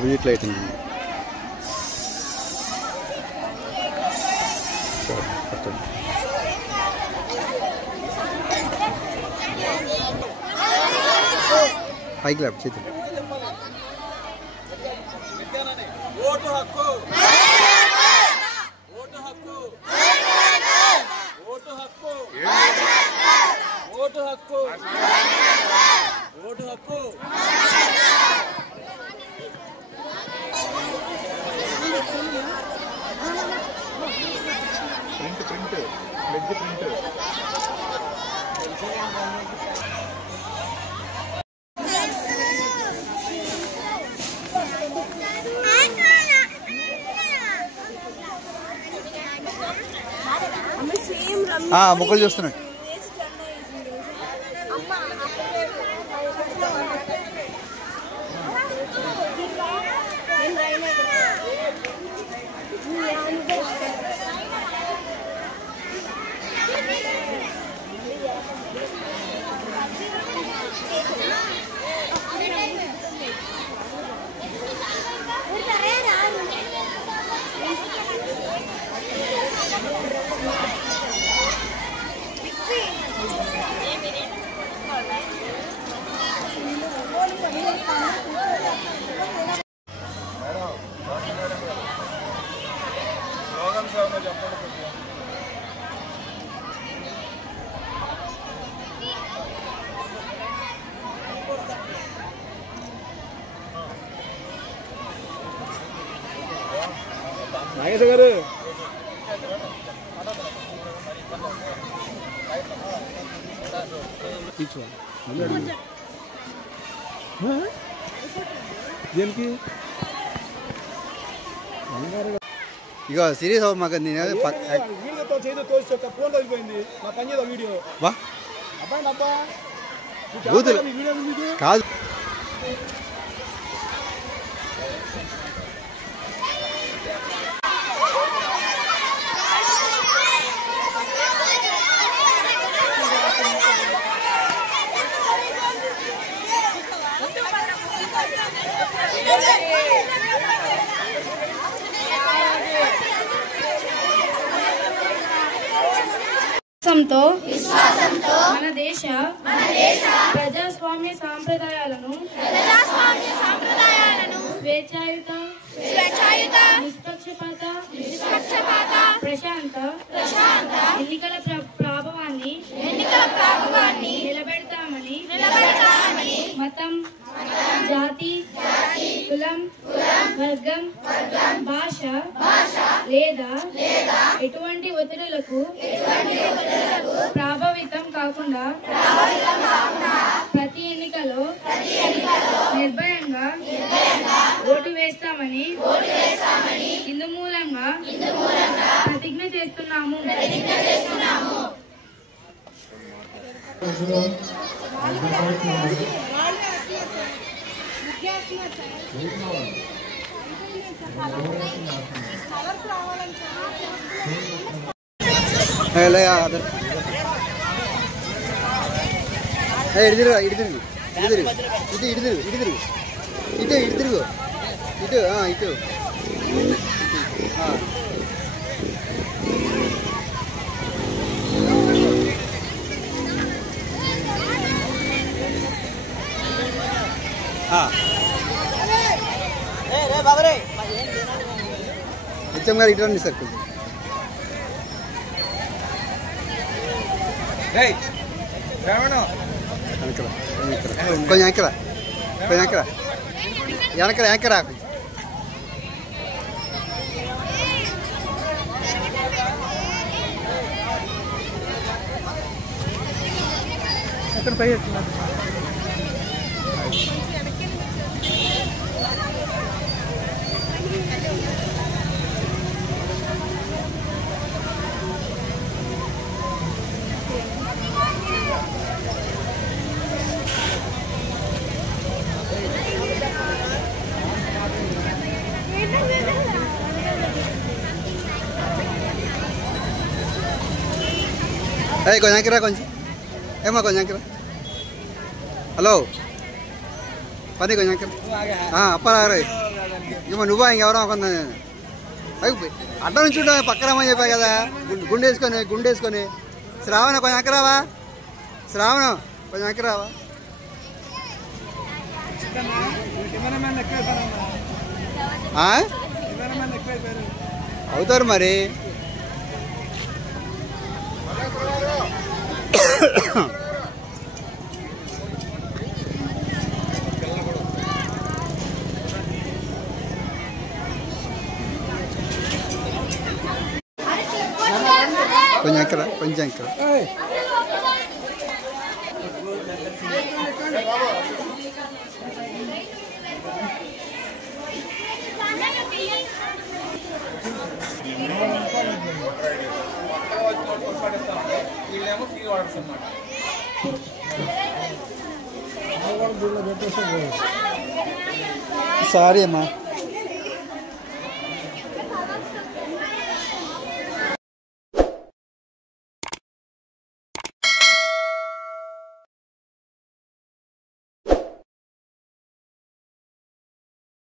Opposite lighting పైకి లేపు చేతులు ఓటు హక్కు ఓటు హక్కు ఓటు హక్కు ఓటు హక్కు ఓటు హక్కు ప్రింట్ ప్రింట్ ప్లెడ్జ్ ప్రింట్ మొక్కలు చూస్తున్నాడు నాగేశ్ గారు దేనికి ఇక సీరియస్ అవ్వ మాకు వీడియోతో చేతి తోసి ఫోన్ తగ్గిపోయింది నా పని చేద్దాం వీడియో వా అబ్బాయి కాదు విశ్వాసంతో మన దేశ ప్రజాస్వామ్య సాంప్రదాయాలను స్వేచ్ఛాయుత నిష్పక్షపాత ప్రశాంత ఎన్నికల ప్రాభవాన్ని నిలబెడతామని మతం జాతి కులం వర్గం భాష లేదా ఎటువంటి ఒత్తిడులకు ప్రభావితం కాకుండా ప్రతి ఎన్నికలో నిర్భయంగా ఓటు వేస్తామని ఇందు మూలంగా ప్రతిజ్ఞ చేస్తున్నాము. ఇటు హెచ్ఎం గారు ఇటు రండి సార్ కొంచెం యాంకరా అక్కడ పై కొంచెం యాంకరా కొంచెం ఏమా కొంచెం యాంకరా హలో పది కొంచెం యాంకరా అప్ప ఇవ్వ నువ్వా ఇంకెవరో కొందా అడ్డ నుంచి ఉంటావు పక్క రమ్మని చెప్పా కదా గుండేసుకొని శ్రావణ కొంచెం ఎక్కరావా శ్రావణం కొంచెం ఎక్కరావా అవుతారు మరి కొంచెం ఎక్కరా సారీ అమ్మా